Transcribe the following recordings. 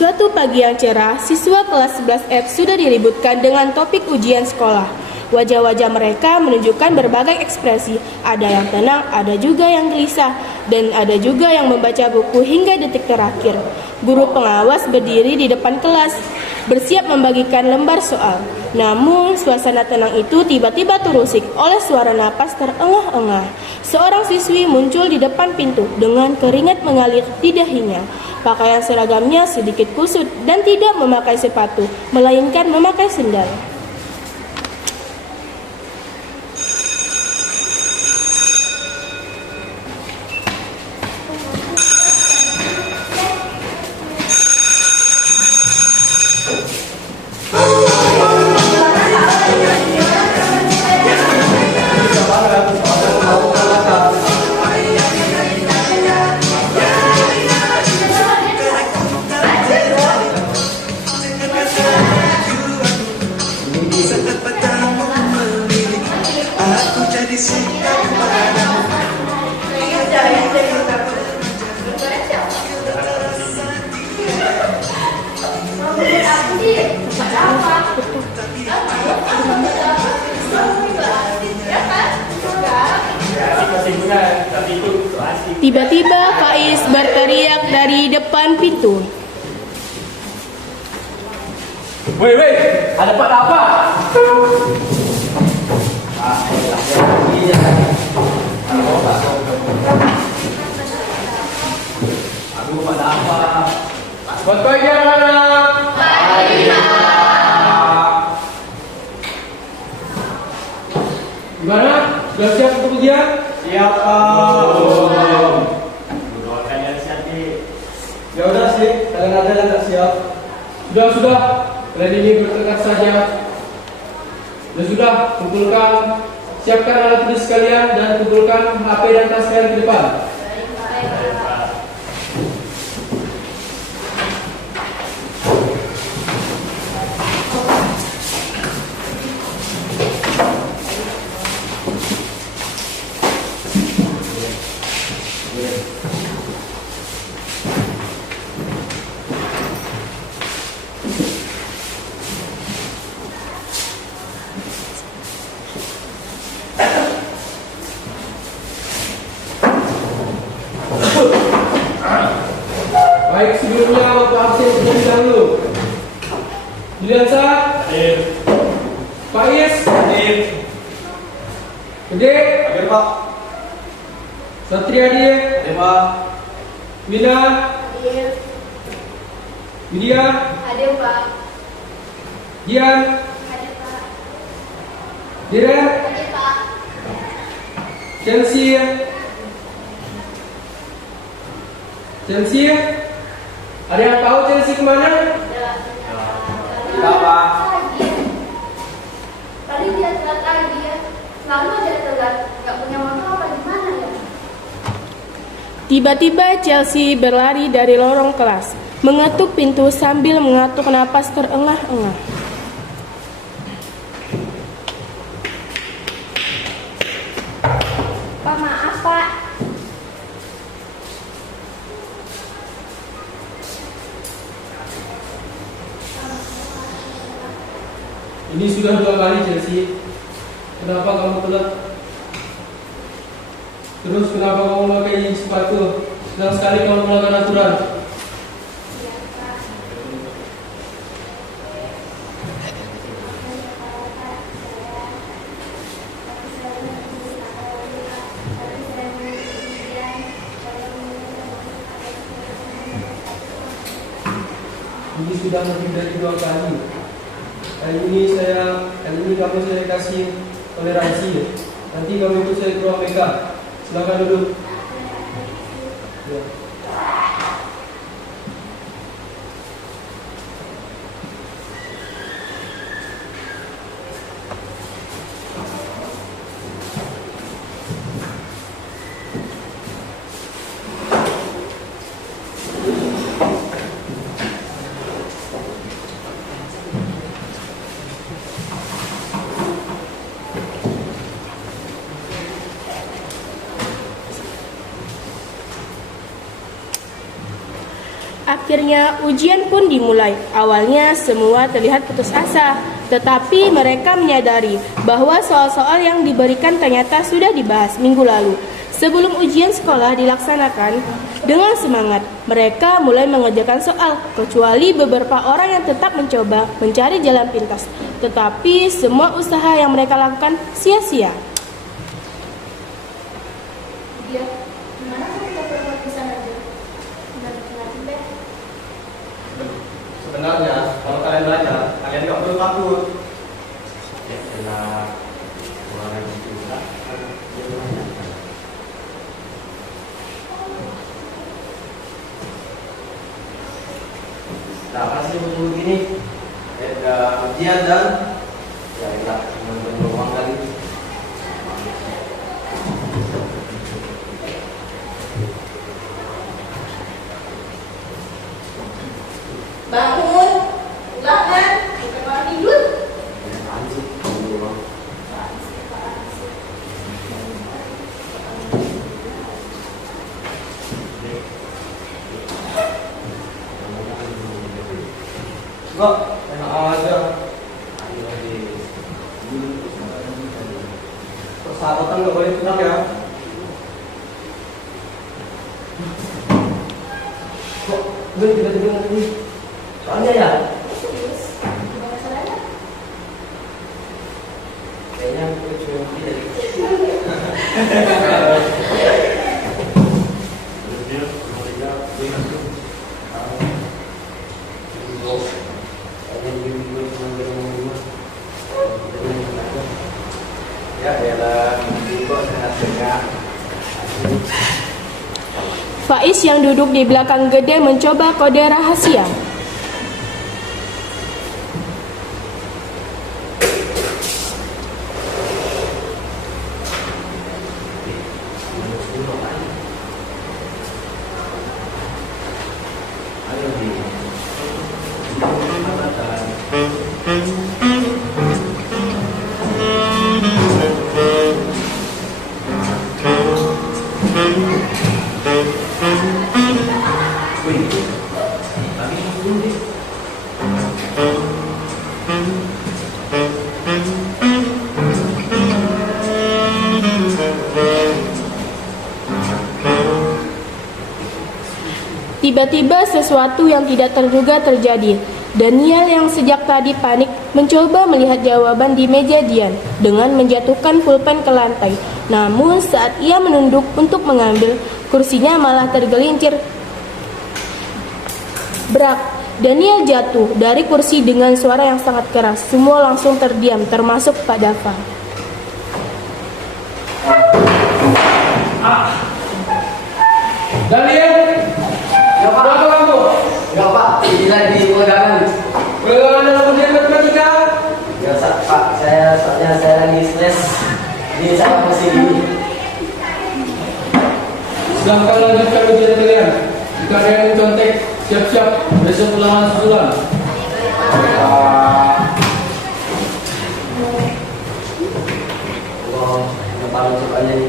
suatu pagi yang cerah, siswa kelas 11F sudah diributkan dengan topik ujian sekolah. Wajah-wajah mereka menunjukkan berbagai ekspresi. Ada yang tenang, ada juga yang gelisah, dan ada juga yang membaca buku hingga detik terakhir. Guru pengawas berdiri di depan kelas, bersiap membagikan lembar soal. Namun, suasana tenang itu tiba-tiba terusik oleh suara napas terengah-engah. Seorang siswi muncul di depan pintu dengan keringat mengalir di dahinya. Pakaian seragamnya sedikit kusut dan tidak memakai sepatu, melainkan memakai sendal. Tiba-tiba Faiz berteriak dari depan pintu. Woi, ada apa? Aduh, ada apa? Buat pagi anak-anak. Pagi. Gimana? Sudah siap untuk ujian? Siap, Pak. Kalian siap nih? Ya udah sih, kalian ada yang tak siap. Sudah. Kalian ini bertekad saja. Sudah, kumpulkan, siapkan alat tulis kalian dan kumpulkan HP dan tas kalian ke depan. Baik, sebelumnya waktu absen terlebih dahulu. Juliansa, hadir. Faiz, hadir. Gede, hadir Pak. Satriadi, hadir Pak. Mina, hadir. Widya, hadir Pak. Dian, hadir Pak. Dira, hadir Pak. Chelsea, ada yang tahu Chelsea kemana? Tidak, Pak. Tadi dia telat lagi ya. Selalu aja telat. Gak punya motor apa gimana ya? Tiba-tiba Chelsea berlari dari lorong kelas, mengetuk pintu sambil mengatuk napas terengah-engah. Pak, maaf Pak. Ini sudah 2 kali Chelsea. Kenapa kamu telat? Terus kenapa kamu memakai sepatu? Senang sekali kamu melanggar aturan. Ini sudah lebih dari 2 kali. Kali ini kamu saya kasih toleransi. Nanti kamu ikut saya ke ruang BK. Silakan duduk. Ya. Akhirnya ujian pun dimulai. Awalnya semua terlihat putus asa, tetapi mereka menyadari bahwa soal-soal yang diberikan ternyata sudah dibahas minggu lalu. Sebelum ujian sekolah dilaksanakan, dengan semangat mereka mulai mengerjakan soal, kecuali beberapa orang yang tetap mencoba mencari jalan pintas. Tetapi semua usaha yang mereka lakukan sia-sia. Dia, gimana kalau kita berbuat di sana aja? Benar-benar deh. Sebenarnya kalau kalian belajar, kalian nggak perlu takut. Nah, pasti betul begini. Ada ujian dan ya kita beruang kali. Bangun, ulangan, bukan malah tidur. Kok enak aja. Persahabatan nggak boleh punah ya. Kok gue tiba-tiba ngomong soalnya ya? Serius, gimana caranya? Kayaknya aku cuma dari ya dalam itu sangat. Faiz yang duduk di belakang Gede mencoba kode rahasia. Tiba-tiba sesuatu yang tidak terduga terjadi. Daniel yang sejak tadi panik mencoba melihat jawaban di meja Dian dengan menjatuhkan pulpen ke lantai. Namun saat ia menunduk untuk mengambil, kursinya malah tergelincir. Brak! Daniel jatuh dari kursi dengan suara yang sangat keras. Semua langsung terdiam, termasuk Pak Dava. Daniel, Ya Pak, berapa kamu? ya Pak, ini lagi ulangan. Ulangan dalam ujian matematika. Ya Pak, soalnya saya lagi stres. Ini saya masih ini. Silahkan lanjutkan ujian kalian. Jika ada yang contek, siap-siap besok ulangan susulan. Wah, yang paling cepatnya ini.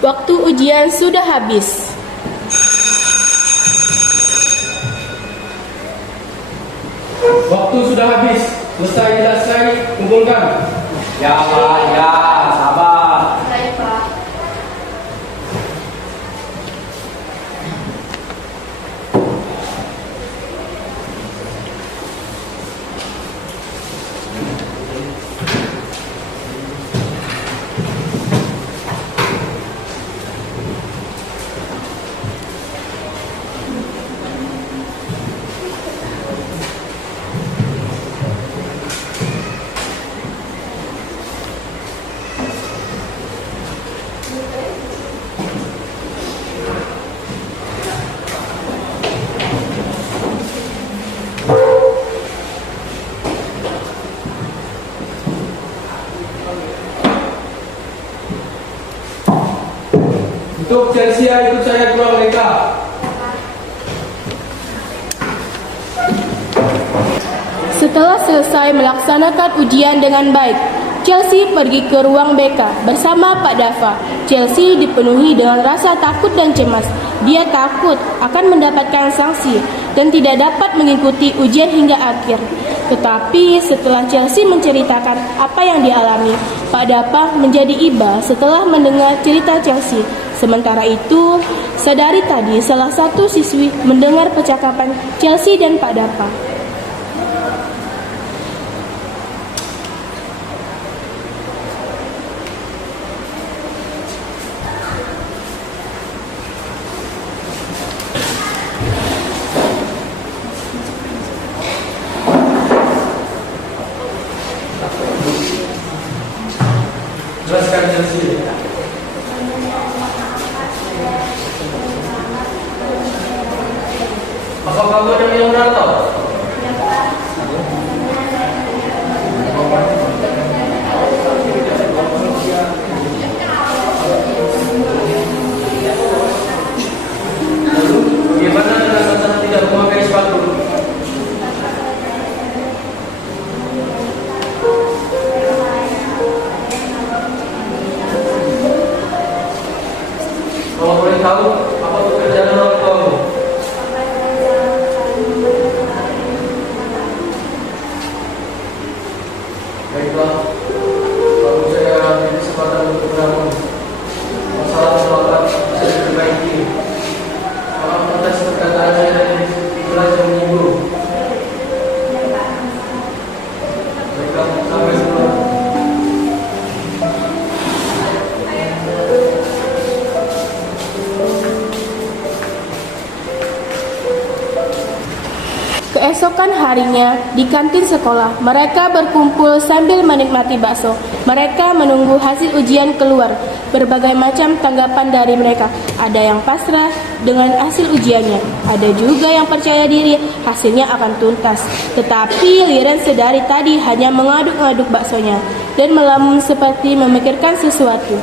Waktu ujian sudah habis. Waktu sudah habis. Selesai, kumpulkan. Ya Pak, ya sabar. Baik, Pak. Untuk Chelsea ikut saya ke ruang mereka. Setelah selesai melaksanakan ujian dengan baik, Chelsea pergi ke ruang BK bersama Pak Dava. Chelsea dipenuhi dengan rasa takut dan cemas. Dia takut akan mendapatkan sanksi dan tidak dapat mengikuti ujian hingga akhir. Tetapi setelah Chelsea menceritakan apa yang dialami, Pak Dava menjadi iba setelah mendengar cerita Chelsea. Sementara itu, sedari tadi salah satu siswi mendengar percakapan Chelsea dan Pak Dava. Jelaskan Chelsea. Apa kamu ada yang benar tahu? Lalu, bagaimana dengan masalah tidak memakai sepatu? Kalau boleh tahu, apa pekerjaan orang tuamu? Baiklah, lalu saya beri kesempatan untuk menanggung masalah sholat bisa diperbaiki. Maaf atas perkataan saya dari jelas yang menyinggung. Baiklah, sampai jumpa. Keesokan harinya, di kantin sekolah, mereka berkumpul sambil menikmati bakso. Mereka menunggu hasil ujian keluar. Berbagai macam tanggapan dari mereka. Ada yang pasrah dengan hasil ujiannya. Ada juga yang percaya diri hasilnya akan tuntas. Tetapi Liren sedari tadi hanya mengaduk-ngaduk baksonya dan melamun seperti memikirkan sesuatu.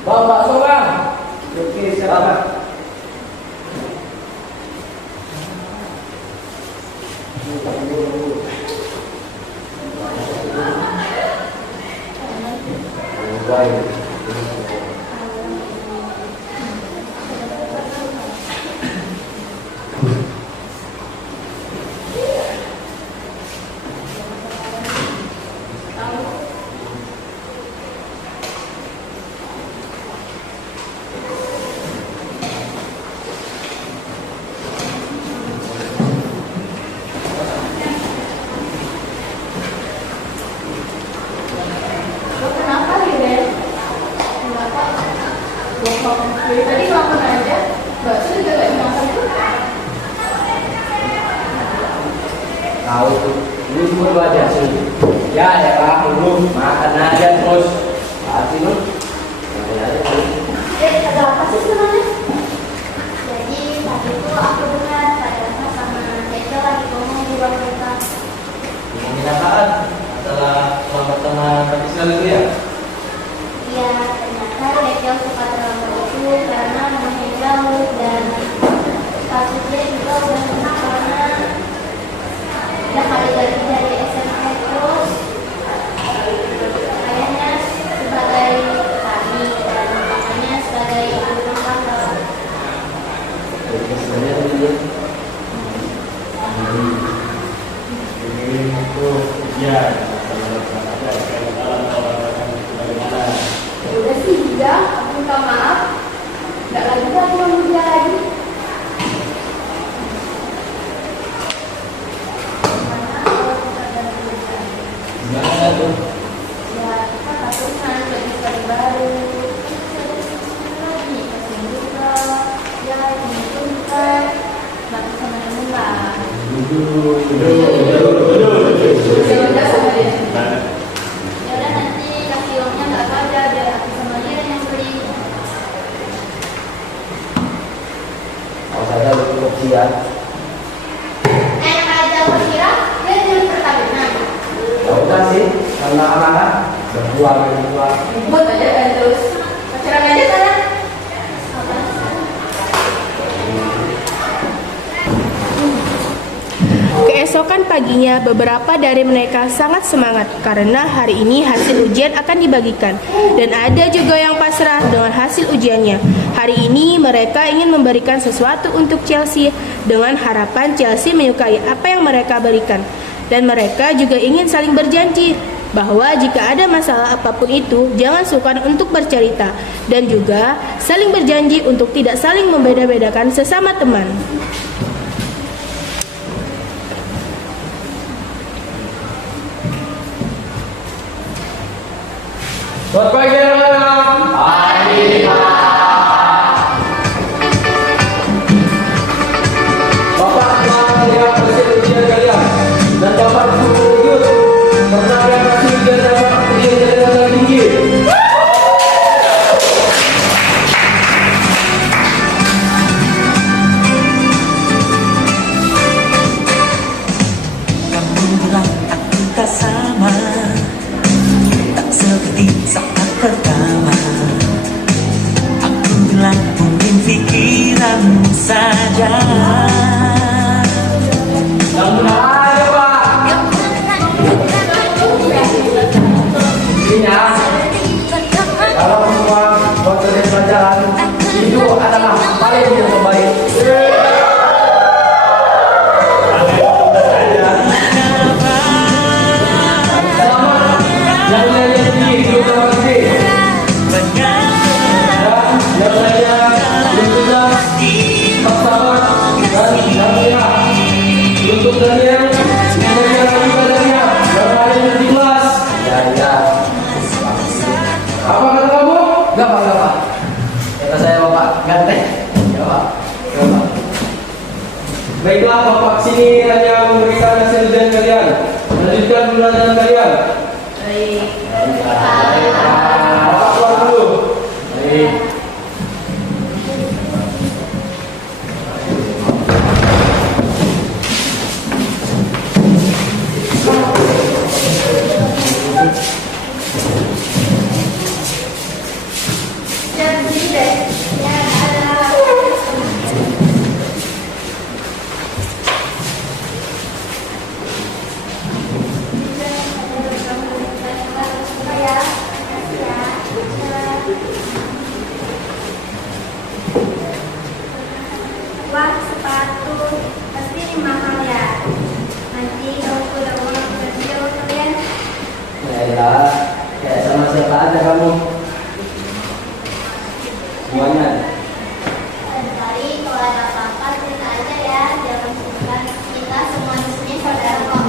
Bang, bakso bang. Oke, siapa? Kenapa Liren? Kenapa? Dari tadi ngelakuin aja, bakso juga gak dimakan tuh. Tahu tuh, ini cuma aja sih. Ya Pak, dulu makan aja terus. Pasti lu. Makan aja terus. Ada apa sih sebenarnya? Jadi tadi tuh aku dengar Pak Dava sama Tejo lagi ngomong di ruang mereka. Ngomongin apaan? Masalah selamat Pancasila itu ya? Iya, ternyata Tejo suka terlambat itu karena rumahnya jauh dan statusnya juga udah karena udah kali lagi dari SMP terus kayaknya sebagai kami dan makanya sebagai ibu rumah tangga. Jadi sebenarnya dia. Ya. Ya udah sih, bidang, aku minta maaf. Nggak lagi aku nunggu dia lagi. Gimana kalau kita ganti kerjaan? Gimana tuh? Ya, kita patungan bagi sekali baru. Lagi, kasihan juga. Ya, ini pun kan nggak bisa menemukan. keluar. Buat aja kan terus. Pacaran aja sana. Keesokan paginya, beberapa dari mereka sangat semangat karena hari ini hasil ujian akan dibagikan. Dan ada juga yang pasrah dengan hasil ujiannya. Hari ini mereka ingin memberikan sesuatu untuk Chelsea dengan harapan Chelsea menyukai apa yang mereka berikan. Dan mereka juga ingin saling berjanji bahwa jika ada masalah apapun itu, jangan sukar untuk bercerita. Dan juga saling berjanji untuk tidak saling membeda-bedakan sesama teman. Selamat pagi anak-anak. Bapak telah melihat hasil ujian kalian dan Bapak setuju karena kalian hasil ujian dapat ujian kalian yang tinggi. Kamu bilang aku tak sama, tak seperti saat pertama. Aku bilang mungkin pikiranmu saja. Namun ada Pak. Intinya, kalau semua proses pelajaran itu adalah paling yang terbaik. Yang lainnya tinggi, itu dapat tinggi. Dan yang lainnya juga tak sabar dan yang lainnya untuk kalian yang lainnya juga lainnya yang lainnya di kelas. Ya. Apa kata kamu? Enggak Pak. Kata saya Bapak, ganteng. Ya Pak. Baiklah, Bapak sini hanya memberikan hasil ujian kalian. Lanjutkan pembelajaran kalian. Bapak keluar dulu. Baik. Wah, sepatu pasti ini mahal ya. Nanti kalau udah uang kerja kalian Ya, kayak sama siapa aja kamu. Semuanya. kali kalau ada apa-apa cerita aja ya. Jangan sungkan, kita semua di sini saudara kok.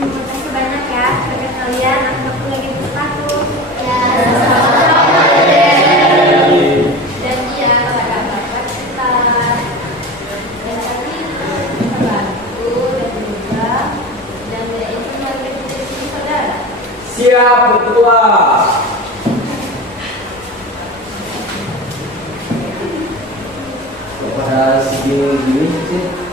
Makasih banyak ya kerja kalian. Aku lagi bersepatu. Ya, sama-sama. Dan iya, kalau ada apa-apa kita dan kami kita bantu dan juga dan tidak itu yang kita di sini saudara. Siap, ketua. Kok pada segini sih?